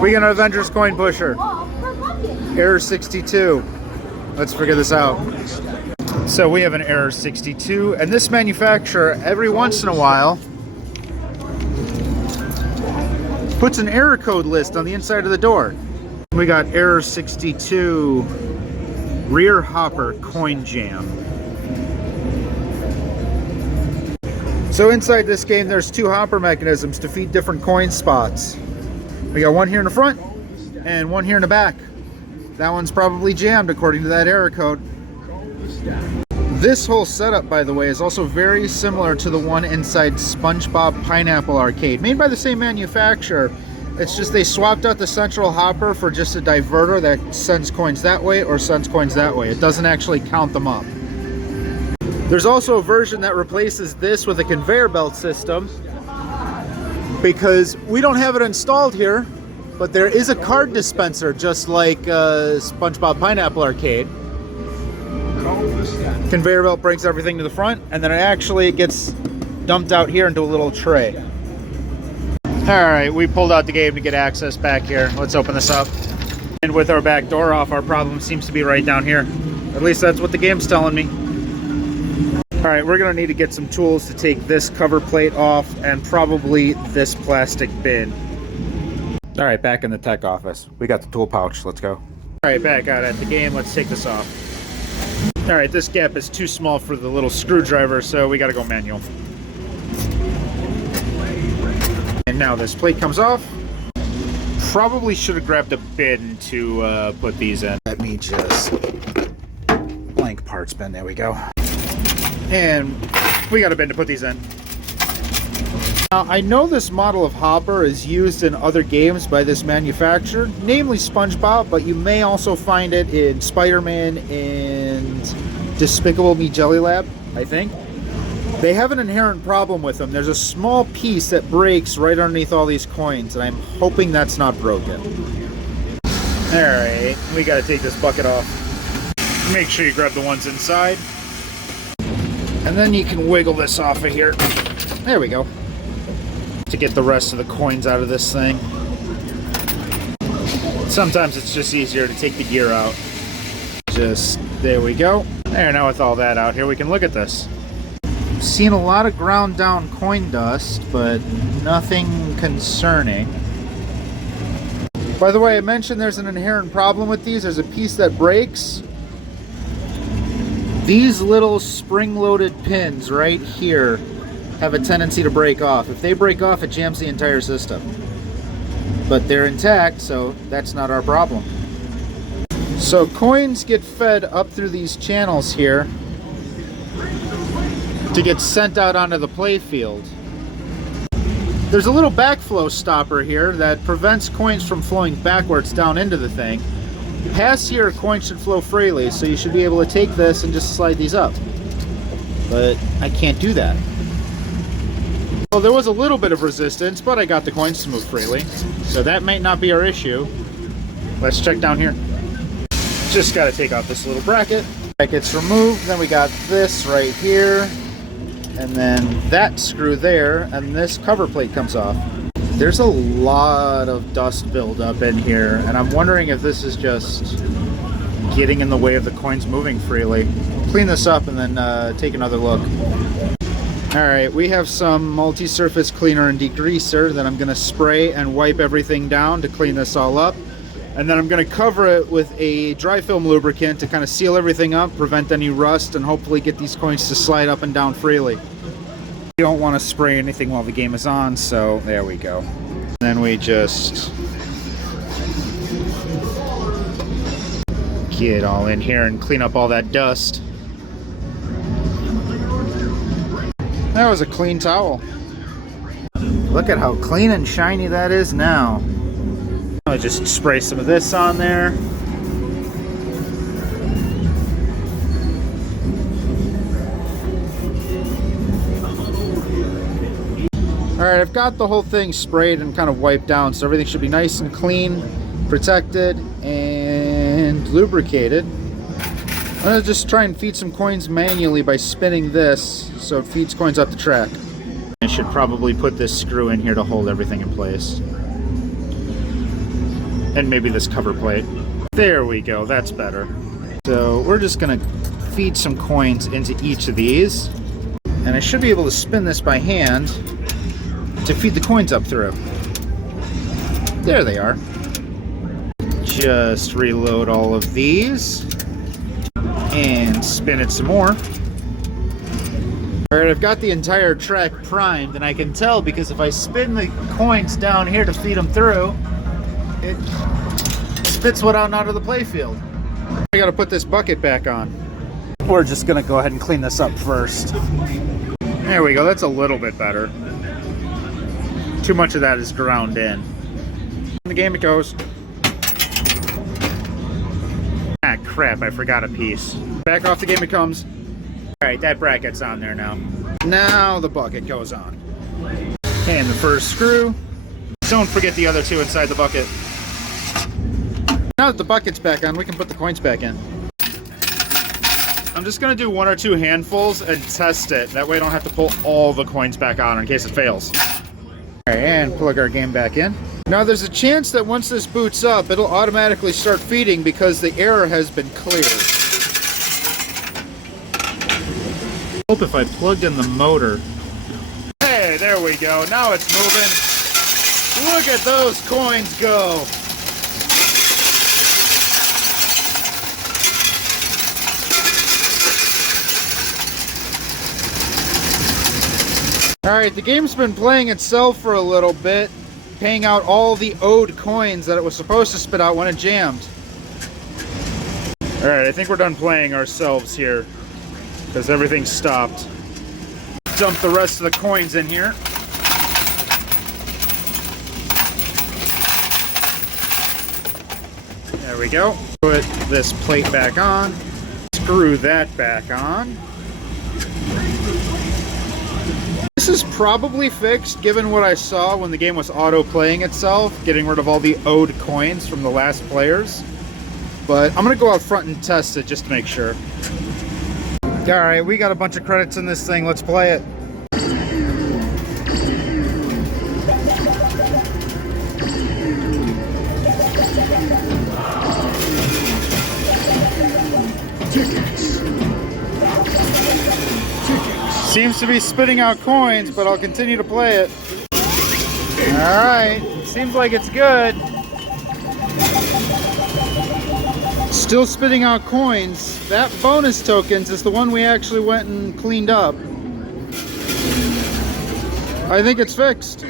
We got an Avengers coin pusher. Error 62. Let's figure this out. So we have an error 62, and this manufacturer every once in a while puts an error code list on the inside of the door. We got error 62, rear hopper coin jam. So inside this game there's two hopper mechanisms to feed different coin spots. We got one here in the front and one here in the back. That one's probably jammed according to that error code. This whole setup, by the way, is also very similar to the one inside SpongeBob Pineapple Arcade, made by the same manufacturer. It's just they swapped out the central hopper for just a diverter that sends coins that way or sends coins that way. It doesn't actually count them up. There's also a version that replaces this with a conveyor belt system, because we don't have it installed here, but there is a card dispenser just like SpongeBob Pineapple Arcade. Conveyor belt brings everything to the front, and then it actually gets dumped out here into a little tray. Alright, we pulled out the game to get access back here. Let's open this up. And with our back door off, our problem seems to be right down here. At least that's what the game's telling me. Alright, we're going to need to get some tools to take this cover plate off and probably this plastic bin. Alright, back in the tech office. We got the tool pouch. Let's go. Alright, back out at the game. Let's take this off. Alright, this gap is too small for the little screwdriver, so we got to go manual. And now this plate comes off. Probably should have grabbed a bin to put these in. Let me just blank parts bin. There we go. And we got a bin to put these in. Now, I know this model of hopper is used in other games by this manufacturer, namely SpongeBob, but you may also find it in Spider-Man and Despicable Me Jelly Lab, I think. They have an inherent problem with them. There's a small piece that breaks right underneath all these coins, and I'm hoping that's not broken. Alright, we gotta take this bucket off. Make sure you grab the ones inside. And then you can wiggle this off of here. There we go. To get the rest of the coins out of this thing. Sometimes it's just easier to take the gear out. There we go. There, now with all that out here, we can look at this. Seen a lot of ground down coin dust, but nothing concerning. By the way, I mentioned there's an inherent problem with these. There's a piece that breaks. These little spring-loaded pins right here have a tendency to break off. If they break off, it jams the entire system. But they're intact, so that's not our problem. So coins get fed up through these channels here to get sent out onto the play field. There's a little backflow stopper here that prevents coins from flowing backwards down into the thing. Past here, coins should flow freely, so you should be able to take this and just slide these up. But I can't do that. Well, there was a little bit of resistance, but I got the coins to move freely, so that might not be our issue. Let's check down here. Just got to take off this little bracket. That gets removed, then we got this right here, and then that screw there, and this cover plate comes off. There's a lot of dust buildup in here, and I'm wondering if this is just getting in the way of the coins moving freely. Clean this up and then take another look. Alright, we have some multi-surface cleaner and degreaser that I'm going to spray and wipe everything down to clean this all up. And then I'm going to cover it with a dry film lubricant to kind of seal everything up, prevent any rust, and hopefully get these coins to slide up and down freely. You don't want to spray anything while the game is on, so there we go. Then we just get all in here and clean up all that dust. That was a clean towel. Look at how clean and shiny that is now. I'll just spray some of this on there. Alright, I've got the whole thing sprayed and kind of wiped down, so everything should be nice and clean, protected, and lubricated. I'm going to just try and feed some coins manually by spinning this so it feeds coins up the track. I should probably put this screw in here to hold everything in place. And maybe this cover plate. There we go, that's better. So we're just gonna feed some coins into each of these. And I should be able to spin this by hand to feed the coins up through. There they are. Just reload all of these and spin it some more. Alright, I've got the entire track primed, and I can tell because if I spin the coins down here to feed them through, it spits one out onto the playfield. I gotta put this bucket back on. We're just gonna go ahead and clean this up first. There we go, that's a little bit better. Too much of that is ground in. In the game it goes. Ah, crap, I forgot a piece. Back off the game it comes. Alright, that bracket's on there now. Now the bucket goes on. And the first screw. Don't forget the other two inside the bucket. Now that the bucket's back on, we can put the coins back in. I'm just going to do 1 or 2 handfuls and test it. That way I don't have to pull all the coins back on in case it fails. Alright, and plug our game back in. Now there's a chance that once this boots up, it'll automatically start feeding because the error has been cleared. Hope if I plugged in the motor. Hey, there we go. Now it's moving. Look at those coins go. Alright, the game's been playing itself for a little bit, paying out all the owed coins that it was supposed to spit out when it jammed. Alright, I think we're done playing ourselves here, because everything stopped. Dump the rest of the coins in here. There we go. Put this plate back on. Screw that back on. This is probably fixed given what I saw when the game was auto-playing itself, getting rid of all the owed coins from the last players. But I'm going to go out front and test it just to make sure. Alright, we got a bunch of credits in this thing. Let's play it. Seems to be spitting out coins, but I'll continue to play it. Alright, seems like it's good. Still spitting out coins. That bonus tokens is the one we actually went and cleaned up. I think it's fixed.